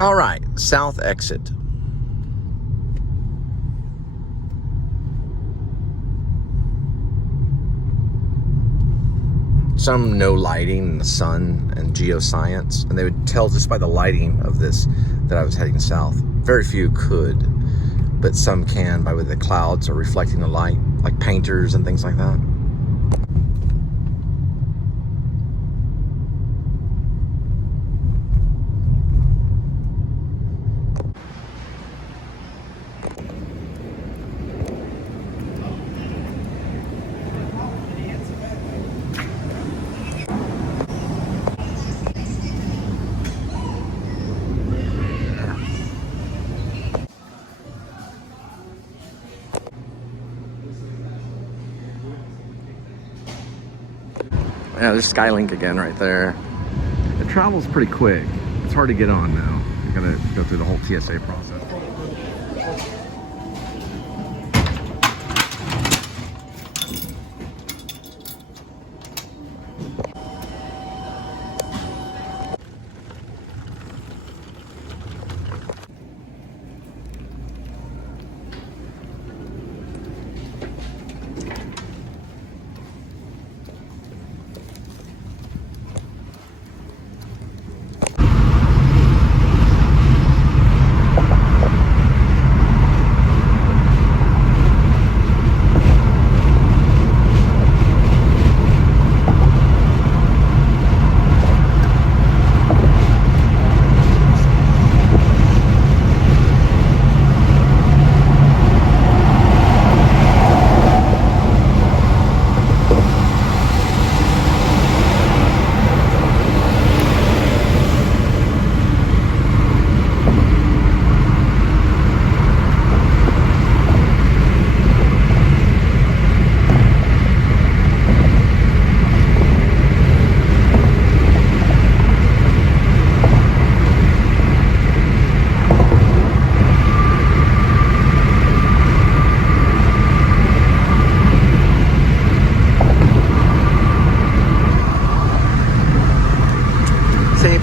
All right, south exit. Some no lighting in the sun and geoscience, and they would tell just by the lighting of this that I was heading south. Very few could, but some can by the way the clouds are reflecting the light, like painters and things like that. Yeah, there's Skylink again right there. It travels pretty quick. It's hard to get on now. You gotta go through the whole TSA process.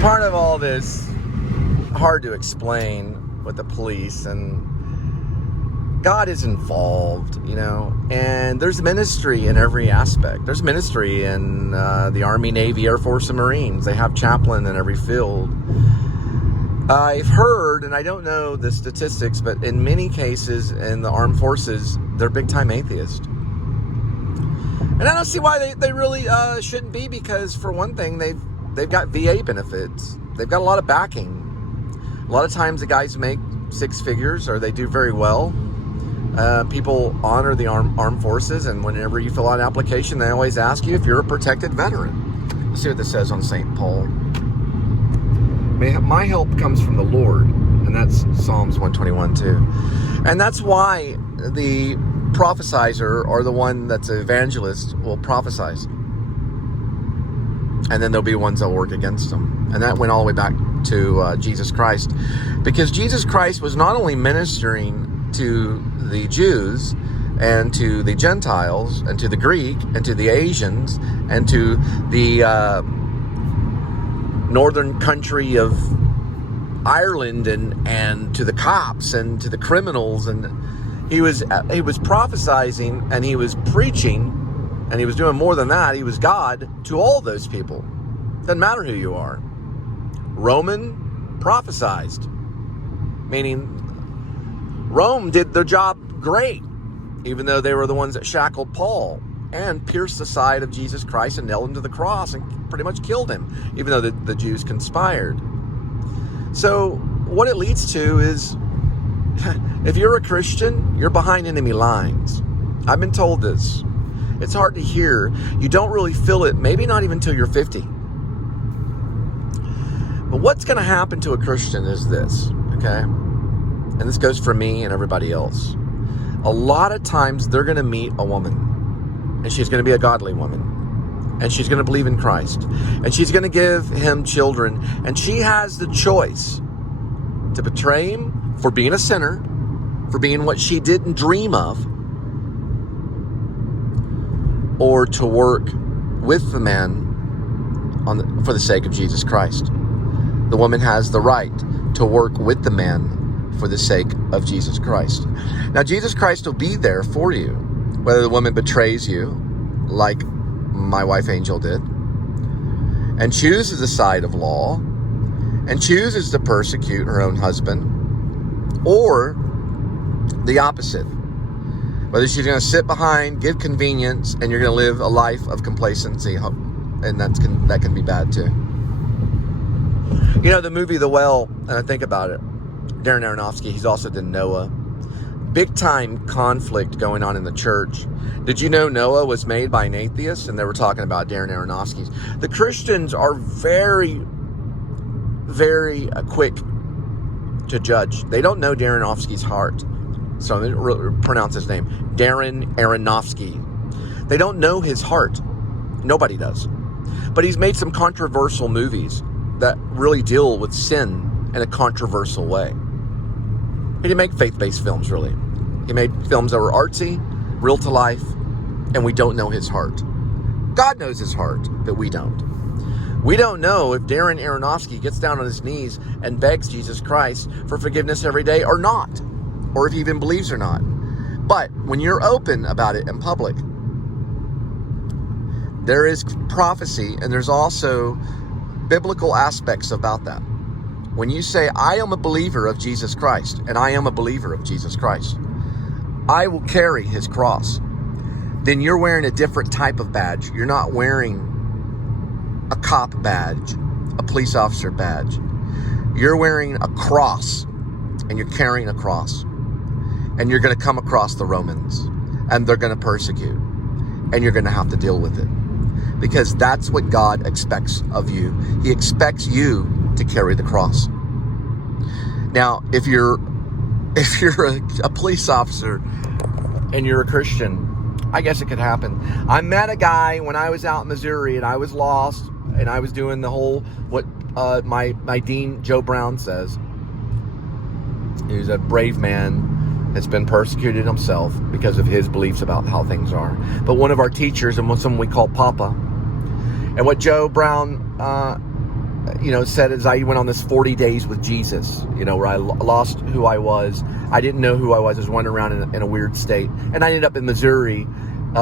Part of all this hard to explain with the police, and God is involved, you know, and there's ministry in every aspect. There's ministry in the Army, Navy, Air Force, and Marines. They have chaplain in every field. I've heard, and I don't know the statistics, but in many cases in the armed forces, they're big-time atheists. And I don't see why they really shouldn't be, because for one thing, they've got VA benefits. They've got a lot of backing. A lot of times the guys make six figures, or they do very well. People honor the armed forces, and whenever you fill out an application, they always ask you if you're a protected veteran. Let's see what this says on St. Paul. My help comes from the Lord, and that's Psalms 121 too. And that's why the prophesizer, or the one that's an evangelist, will prophesize. And then there'll be ones that will work against them. And that went all the way back to Jesus Christ. Because Jesus Christ was not only ministering to the Jews and to the Gentiles and to the Greek and to the Asians and to the northern country of Ireland and to the cops and to the criminals. And he was prophesizing, and he was preaching. And he was doing more than that. He was God to all those people. Doesn't matter who you are. Roman prophesized. Meaning, Rome did their job great. Even though they were the ones that shackled Paul and pierced the side of Jesus Christ and nailed him to the cross and pretty much killed him. Even though the Jews conspired. So, what it leads to is, if you're a Christian, you're behind enemy lines. I've been told this. It's hard to hear. You don't really feel it, maybe not even until you're 50. But what's going to happen to a Christian is this, okay? And this goes for me and everybody else. A lot of times they're going to meet a woman, and she's going to be a godly woman, and she's going to believe in Christ, and she's going to give him children, and she has the choice to betray him for being a sinner, for being what she didn't dream of, or to work with the man for the sake of Jesus Christ. The woman has the right to work with the man for the sake of Jesus Christ. Now, Jesus Christ will be there for you, whether the woman betrays you, like my wife Angel did, and chooses the side of law, and chooses to persecute her own husband, or the opposite. Whether she's going to sit behind, give convenience, and you're going to live a life of complacency, and that can be bad too. You know, the movie The Well, and I think about it, Darren Aronofsky, he's also done Noah. Big time conflict going on in the church. Did you know Noah was made by an atheist? And they were talking about Darren Aronofsky's. The Christians are very, very quick to judge. They don't know Darren Aronofsky's heart. So I'm going to pronounce his name. Darren Aronofsky. They don't know his heart. Nobody does. But he's made some controversial movies that really deal with sin in a controversial way. He didn't make faith-based films, really. He made films that were artsy, real to life, and we don't know his heart. God knows his heart, but we don't. We don't know if Darren Aronofsky gets down on his knees and begs Jesus Christ for forgiveness every day or not, or if he even believes or not. But when you're open about it in public, there is prophecy and there's also biblical aspects about that. When you say, I am a believer of Jesus Christ, and I am a believer of Jesus Christ, I will carry his cross, then you're wearing a different type of badge. You're not wearing a cop badge, a police officer badge. You're wearing a cross, and you're carrying a cross. And you're going to come across the Romans, and they're going to persecute, and you're going to have to deal with it. Because that's what God expects of you. He expects you to carry the cross. Now, if you're a police officer and you're a Christian, I guess it could happen. I met a guy when I was out in Missouri and I was lost and I was doing the whole, what my dean, Joe Brown, says. He's a brave man that's been persecuted himself because of his beliefs about how things are. But one of our teachers, and someone we call Papa, and what Joe Brown, said is I went on this 40 days with Jesus, where I lost who I was. I didn't know who I was. I was wandering around in a weird state. And I ended up in Missouri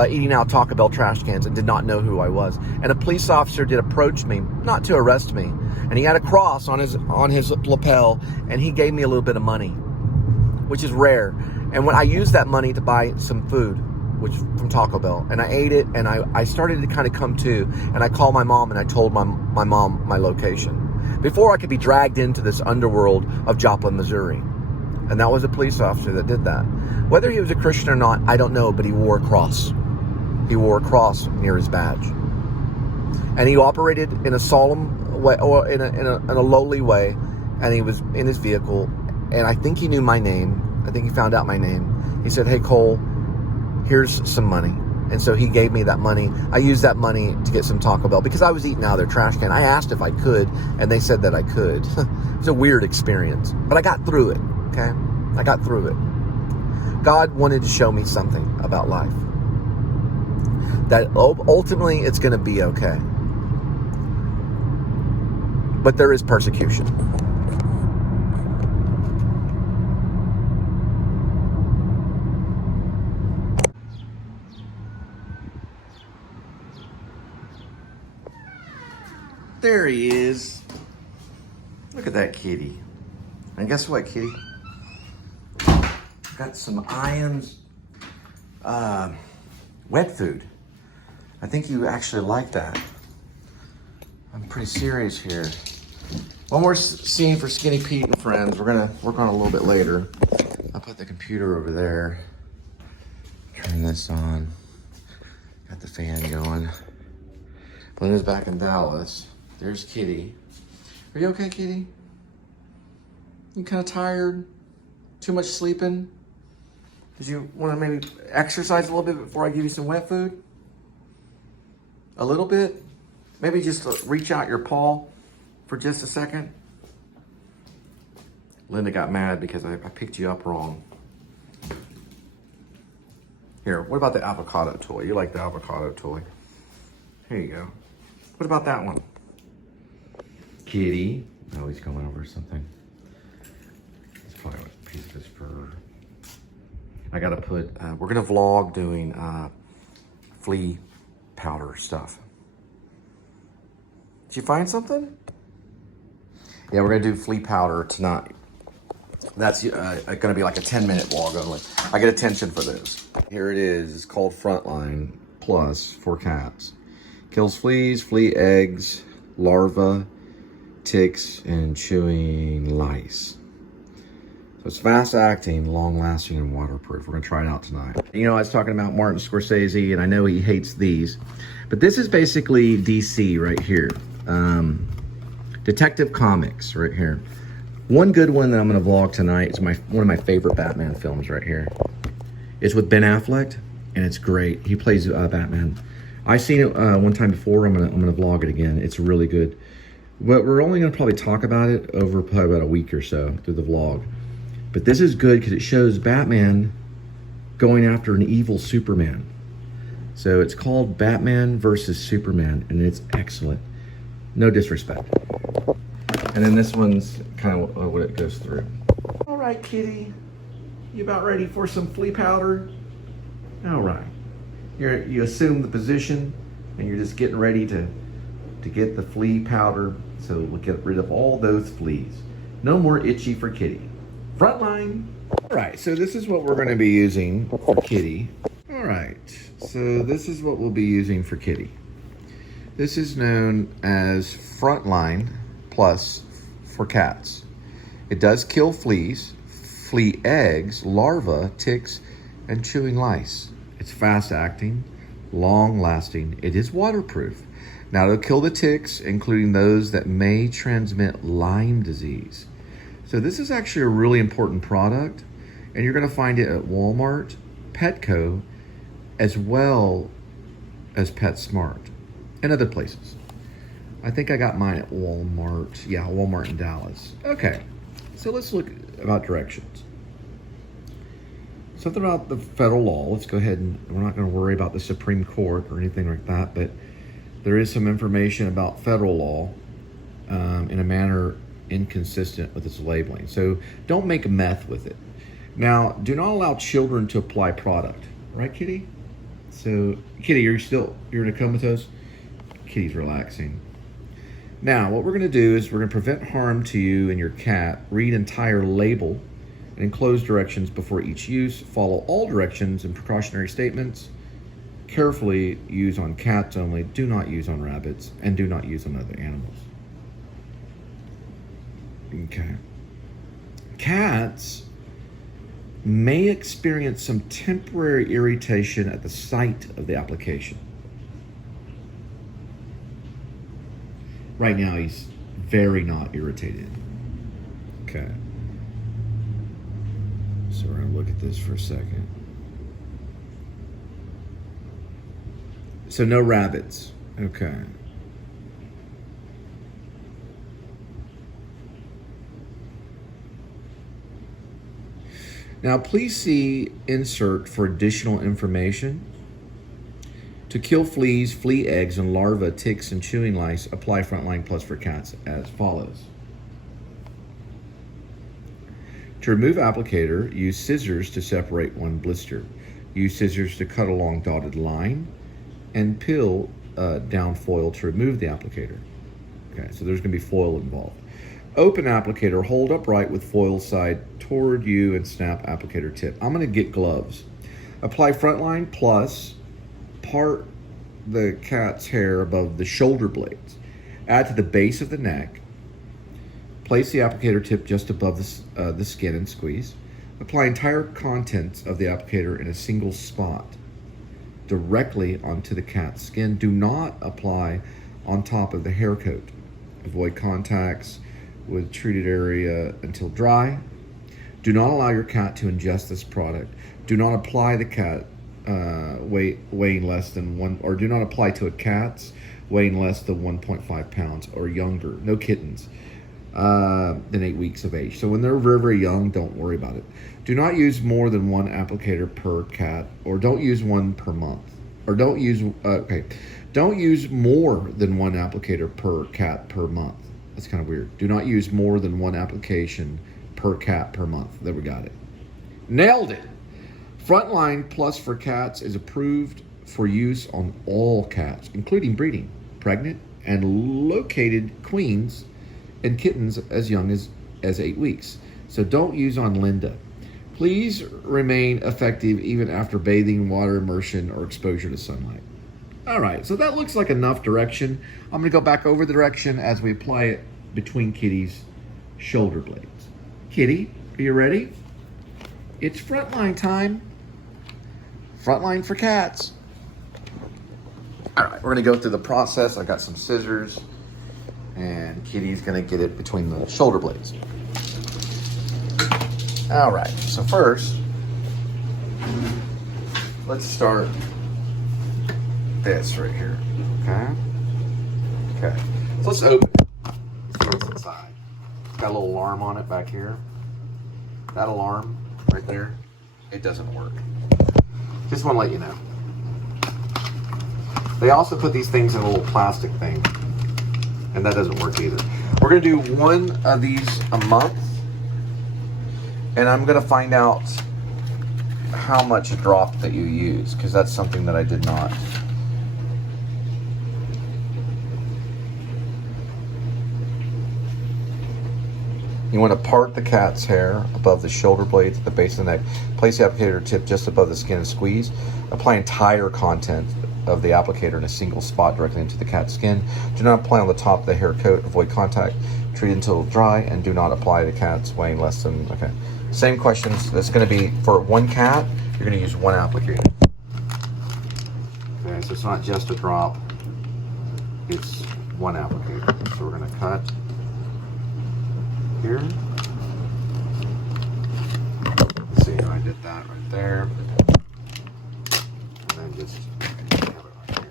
eating out Taco Bell trash cans and did not know who I was. And a police officer did approach me, not to arrest me. And he had a cross on his lapel, and he gave me a little bit of money, which is rare. And when I used that money to buy some food, which from Taco Bell, and I ate it, and I started to kind of come to, and I called my mom, and I told my mom my location before I could be dragged into this underworld of Joplin, Missouri. And that was a police officer that did that. Whether he was a Christian or not, I don't know, but he wore a cross. He wore a cross near his badge, and he operated in a solemn way, or in a lowly way, and he was in his vehicle, and I think he knew my name. I think he found out my name. He said, "Hey, Cole, here's some money." And so he gave me that money. I used that money to get some Taco Bell because I was eating out of their trash can. I asked if I could, and they said that I could. It was a weird experience, but I got through it, okay? I got through it. God wanted to show me something about life, that ultimately it's going to be okay. But there is persecution. There he is. Look at that kitty. And guess what, kitty? Got some Iams wet food. I think you actually like that. I'm pretty serious here. One more scene for Skinny Pete and friends. We're gonna work on it a little bit later. I'll put the computer over there. Turn this on. Got the fan going. Belinda's back in Dallas. There's Kitty. Are you okay, Kitty? You kind of tired? Too much sleeping? Did you want to maybe exercise a little bit before I give you some wet food? A little bit? Maybe just reach out your paw for just a second. Linda got mad because I picked you up wrong. Here, what about the avocado toy? You like the avocado toy. Here you go. What about that one? Kitty. Oh, he's going over something. I gotta put, we're gonna vlog doing flea powder stuff. Did you find something? Yeah, we're gonna do flea powder tonight. That's gonna be like a 10-minute vlog only. I get attention for those. Here it is, it's called Frontline Plus for cats. Kills fleas, flea eggs, larvae, ticks, and chewing lice. So it's fast acting, long lasting, and waterproof. We're gonna try it out tonight. You know, I was talking about Martin Scorsese, and I know he hates these, but this is basically DC right here. Detective Comics right here. One good one that I'm gonna vlog tonight is one of my favorite Batman films right here. It's with Ben Affleck, and it's great. He plays Batman. I've seen it one time before. I'm gonna vlog it again. It's really good. But we're only gonna probably talk about it over probably about a week or so through the vlog. But this is good because it shows Batman going after an evil Superman. So it's called Batman versus Superman, and it's excellent. No disrespect. And then this one's kind of what it goes through. All right, kitty. You about ready for some flea powder? All right. You assume the position, and you're just getting ready to get the flea powder so we'll get rid of all those fleas. No more itchy for kitty. Frontline. All right, so this is what we're going to be using for kitty. All right, so this is what we'll be using for kitty. This is known as Frontline Plus for cats. It does kill fleas, flea eggs, larvae, ticks, and chewing lice. It's fast acting, long lasting. It is waterproof. Now it'll kill the ticks, including those that may transmit Lyme disease. So this is actually a really important product, and you're gonna find it at Walmart, Petco, as well as PetSmart, and other places. I think I got mine at Walmart. Yeah, Walmart in Dallas. Okay, so let's look about directions. Something about the federal law. Let's go ahead and we're not gonna worry about the Supreme Court or anything like that, but there is some information about federal law in a manner inconsistent with its labeling. So don't make meth with it. Now, do not allow children to apply product. Right, kitty? So, kitty, you're in a comatose? Kitty's relaxing. Now, what we're gonna do is we're gonna prevent harm to you and your cat. Read entire label and enclose directions before each use. Follow all directions and precautionary statements. Carefully use on cats only. Do not use on rabbits, and do not use on other animals. Okay. Cats may experience some temporary irritation at the site of the application. Right now, he's very not irritated. Okay. So we're gonna look at this for a second. So no rabbits. Okay. Now, please see insert for additional information. To kill fleas, flea eggs, and larvae, ticks, and chewing lice, apply Frontline Plus for cats as follows. To remove applicator, use scissors to separate one blister. Use scissors to cut along dotted line, and peel down foil to remove the applicator. Okay, so there's gonna be foil involved. Open applicator, hold upright with foil side toward you and snap applicator tip. I'm gonna get gloves. Apply Frontline Plus, part the cat's hair above the shoulder blades. Add to the base of the neck. Place the applicator tip just above the skin and squeeze. Apply entire contents of the applicator in a single spot directly onto the cat's skin. Do not apply on top of the hair coat. Avoid contacts with treated area until dry. Do not allow your cat to ingest this product. Do not apply the cat weighing less than one, or do not apply to a cat's weighing less than 1.5 pounds or younger. No kittens than 8 weeks of age. So when they're very, very young, don't worry about it. Do not use more than one applicator per cat, or don't use one per month. Or don't use, don't use more than one applicator per cat per month. That's kind of weird. Do not use more than one application per cat per month. There, we got it. Nailed it. Frontline Plus for cats is approved for use on all cats, including breeding, pregnant, and located queens and kittens as young as 8 weeks. So don't use on Linda. Please remain effective even after bathing, water immersion, or exposure to sunlight. All right, so that looks like enough direction. I'm gonna go back over the direction as we apply it between Kitty's shoulder blades. Kitty, are you ready? It's Frontline time. Frontline for cats. All right, we're gonna go through the process. I got some scissors, and Kitty's gonna get it between the shoulder blades. All right, so first, let's start this right here, okay? Okay, so let's open it. See what's inside. It's got a little alarm on it back here. That alarm right there, it doesn't work. Just want to let you know. They also put these things in a little plastic thing, and that doesn't work either. We're gonna do one of these a month, and I'm gonna find out how much drop that you use, because that's something that I did not. You want to part the cat's hair above the shoulder blades at the base of the neck. Place the applicator tip just above the skin and squeeze. Apply entire content of the applicator in a single spot directly into the cat's skin. Do not apply on the top of the hair coat. Avoid contact. Treat until dry, and do not apply to cats weighing less than, okay. Same questions. That's going to be for one cat, you're going to use one applicator. Okay, so it's not just a drop. It's one applicator. So we're going to cut here. Let's see how I did that right there. And then just have it right here.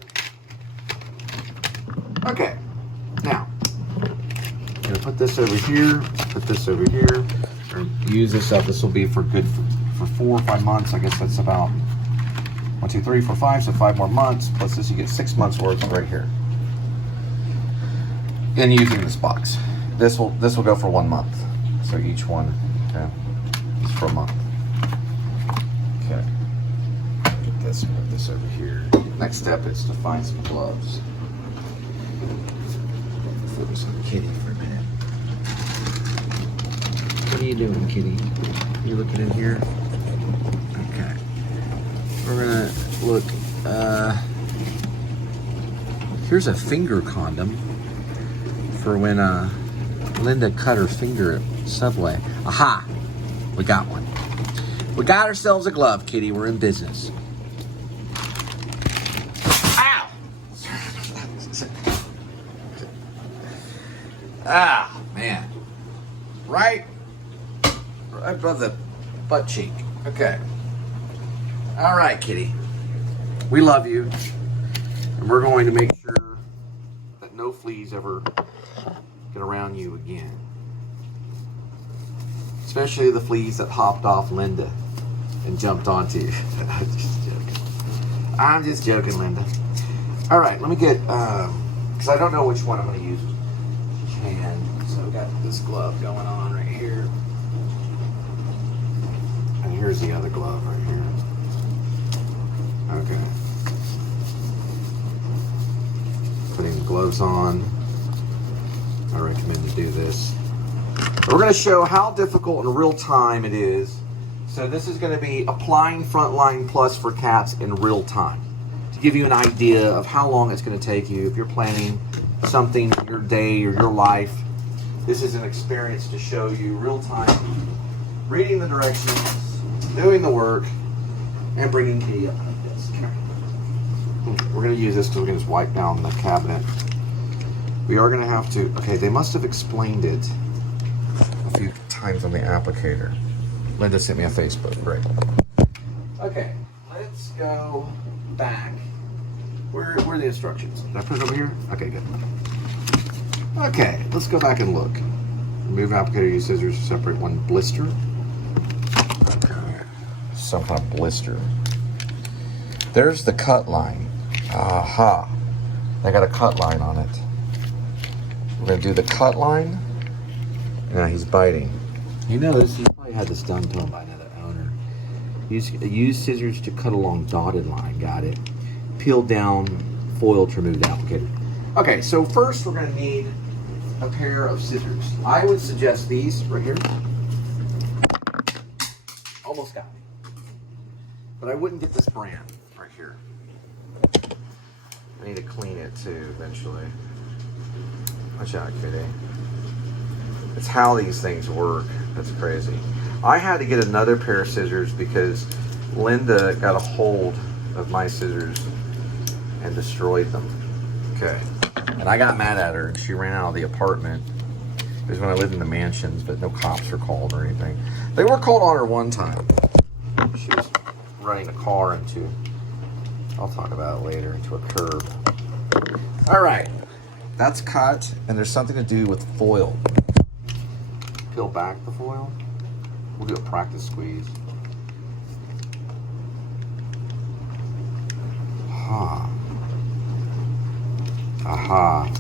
Okay, now I'm gonna put this over here, put this over here, or use this up. This will be for good for 4 or 5 months. I guess that's about 1, 2, 3, 4, 5, so 5 more months. Plus this, you get 6 months worth right here. And using this box. This will go for 1 month. So each one, okay, is for a month. Okay. Get this, put this over here. Next step is to find some gloves. Focus on Kitty for a minute. What are you doing, Kitty? You looking in here? Okay. We're gonna look. Here's a finger condom for when Linda cut her finger at Subway. Aha! We got one. We got ourselves a glove, Kitty. We're in business. Ow! Ah, man. Right above the butt cheek. Okay. All right, Kitty. We love you. And we're going to make sure that no fleas ever get around you again. Especially the fleas that hopped off Linda and jumped onto you. I'm just joking. I'm just joking, Linda. All right, let me get, because I don't know which one I'm going to use. And so I've got this glove going on right here. And here's the other glove right here. Okay. Putting the gloves on. I recommend you do this. We're going to show how difficult in real time it is. So this is going to be applying Frontline Plus for cats in real time, to give you an idea of how long it's going to take you if you're planning something in your day or your life. This is an experience to show you real time, reading the directions, doing the work, and bringing Kitty up like this. We're going to use this because we can just wipe down the cabinet. We are going to have to, okay, they must have explained it a few times on the applicator. Linda sent me on Facebook, great. Okay, let's go back. Where are the instructions? Did I put it over here? Okay, good. Okay, let's go back and look. Remove applicator, use scissors to separate one blister. Okay, some kind of blister. There's the cut line. Aha, I got a cut line on it. We're gonna do the cut line. Now he's biting. He knows, he probably had this done to him by another owner. Use scissors to cut along dotted line. Got it. Peel down foil to remove the applicator. Okay, so first we're going to need a pair of scissors. I would suggest these right here. Almost got me. But I wouldn't get this brand right here. I need to clean it too eventually. Watch out, kitty. It's how these things work. That's crazy. I had to get another pair of scissors because Linda got a hold of my scissors and destroyed them. Okay. And I got mad at her and she ran out of the apartment. It was when I lived in the mansions, but no cops were called or anything. They were called on her one time. She was running a car into, I'll talk about it later, into a curb. All right. That's cut, and there's something to do with foil. Peel back the foil. We'll do a practice squeeze. Aha. Aha.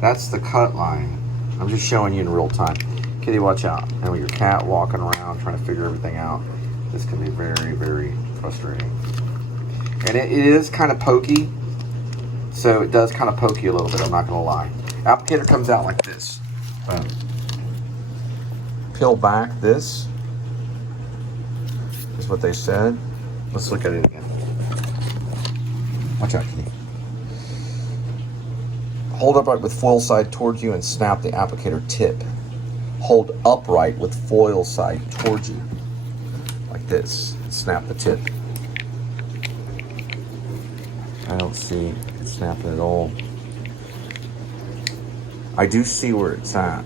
That's the cut line. I'm just showing you in real time. Kitty, watch out. And with your cat walking around trying to figure everything out, this can be very, very frustrating. And it is kind of pokey. So it does kind of poke you a little bit, I'm not going to lie. Applicator comes out like this. Peel back this is what they said. Let's look at it again. Watch out, kitty. Hold upright with foil side towards you and snap the applicator tip. Hold upright with foil side towards you. Like this. And snap the tip. I don't see it snapping at all. I do see where it's at.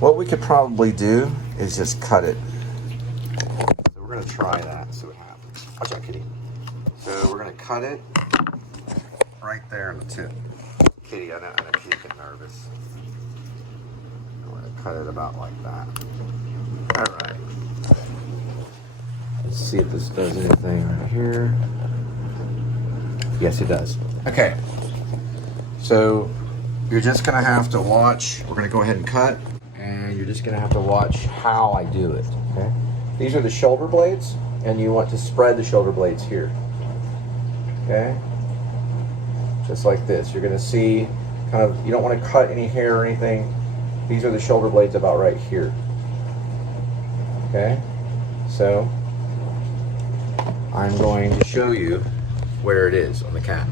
What we could probably do is just cut it. So we're gonna try that and see what happens. Watch out, kitty. So we're gonna cut it right there on the tip. Kitty, I know kitty get nervous. I'm gonna cut it about like that. All right. Let's see if this does anything right here. Yes, it does. Okay. So you're just gonna have to watch. We're gonna go ahead and cut. And you're just gonna have to watch how I do it, okay? These are the shoulder blades, and you want to spread the shoulder blades here, okay? Just like this. You're gonna see kind of, you don't wanna cut any hair or anything. These are the shoulder blades about right here, okay? So, I'm going to show you where it is on the cat.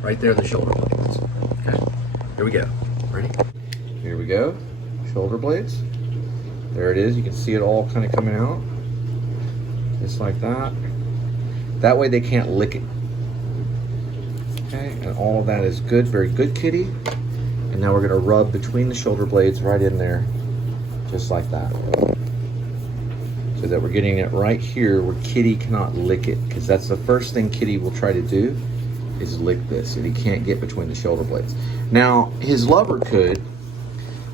Right there, the shoulder blades, okay? Here we go. Ready? Here we go. Shoulder blades. There it is. You can see it all kind of coming out. Just like that. That way they can't lick it. Okay, and all of that is good. Very good, kitty. And now we're going to rub between the shoulder blades right in there. Just like that. So that we're getting it right here where kitty cannot lick it. Because that's the first thing kitty will try to do is lick this. And he can't get between the shoulder blades. Now, his lover could,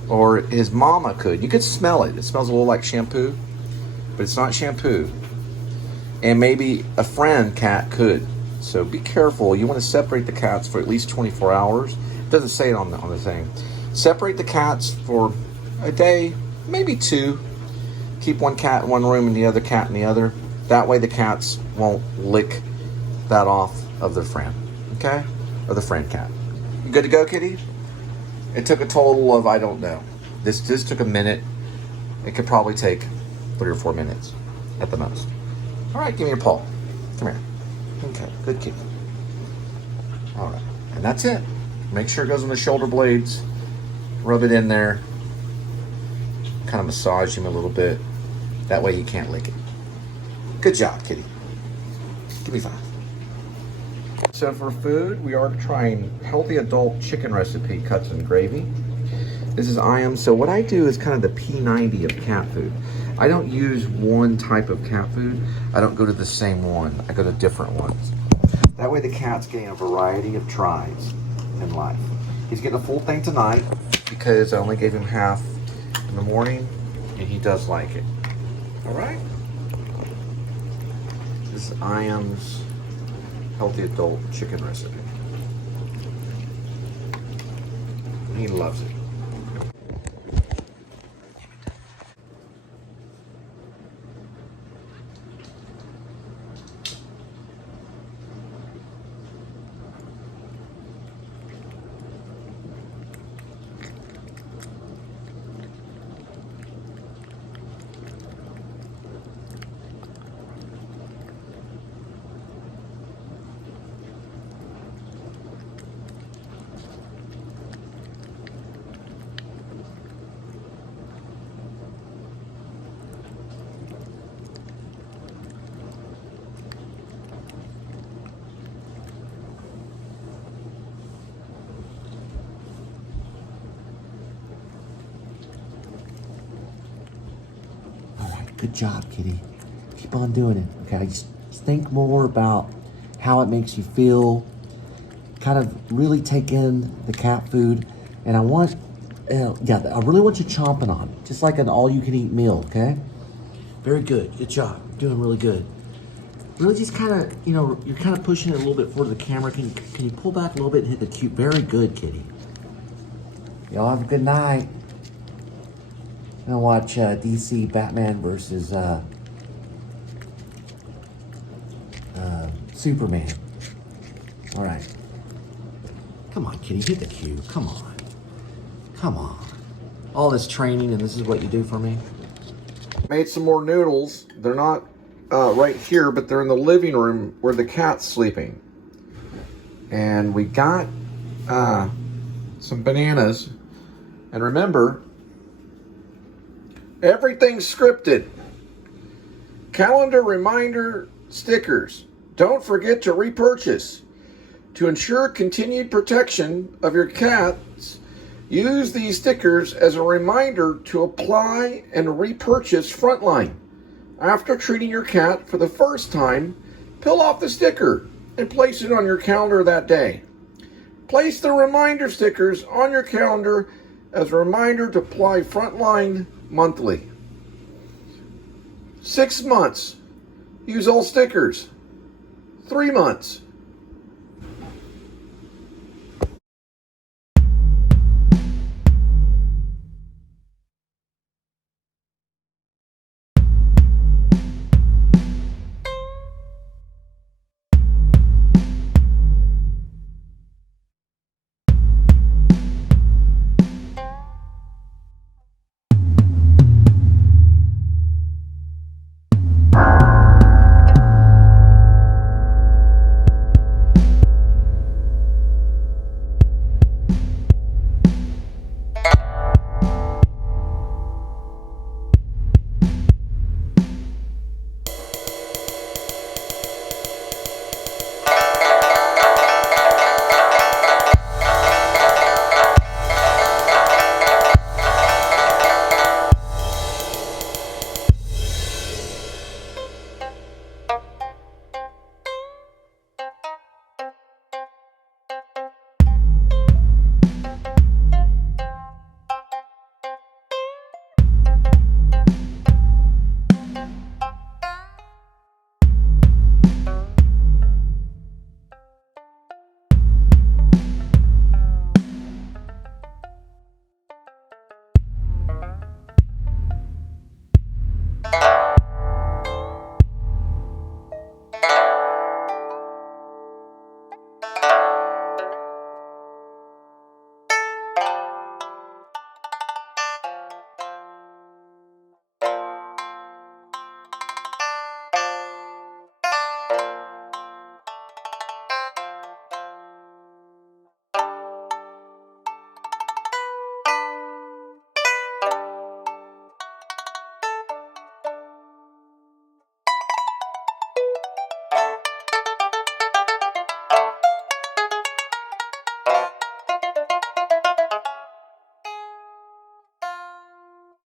or his mama could. You could smell it. It smells a little like shampoo, but it's not shampoo. And maybe a friend cat could. So be careful. You want to separate the cats for at least 24 hours. It doesn't say it on the thing. Separate the cats for a day, maybe 2. Keep one cat in one room and the other cat in the other. That way the cats won't lick that off of their friend, okay? Or the friend cat. You good to go, kitty? It took a total of, I don't know. This took a minute. It could probably take 3 or 4 minutes at the most. All right, give me your paw. Come here. Okay, good kitty. All right, and that's it. Make sure it goes on the shoulder blades. Rub it in there. Kind of massage him a little bit. That way he can't lick it. Good job, kitty. Give me 5. So for food, we are trying healthy adult chicken recipe, cuts and gravy. This is IM. So what I do is kind of the P90 of cat food. I don't use one type of cat food. I don't go to the same one. I go to different ones. That way the cat's getting a variety of tries in life. He's getting a full thing tonight because I only gave him half in the morning and he does like it. All right. This is IM's healthy adult chicken recipe. He loves it. Good job, kitty. Keep on doing it. Okay, just think more about how it makes you feel. Kind of really take in the cat food. And I want, I really want you chomping on it. Just like an all-you-can-eat meal, okay? Very good. Good job. You're doing really good. Really just kind of, you're kind of pushing it a little bit forward to the camera. Can you pull back a little bit and hit the cue? Very good, kitty. Y'all have a good night. I'm gonna watch DC Batman versus Superman. All right. Come on, kitty, hit the cue. Come on. Come on. All this training and this is what you do for me? Made some more noodles. They're not right here, but they're in the living room where the cat's sleeping. And we got some bananas. And remember, everything's scripted. Calendar reminder stickers. Don't forget to repurchase. To ensure continued protection of your cats, use these stickers as a reminder to apply and repurchase Frontline. After treating your cat for the first time, peel off the sticker and place it on your calendar that day. Place the reminder stickers on your calendar as a reminder to apply Frontline monthly. 6 months, use all stickers. 3 months,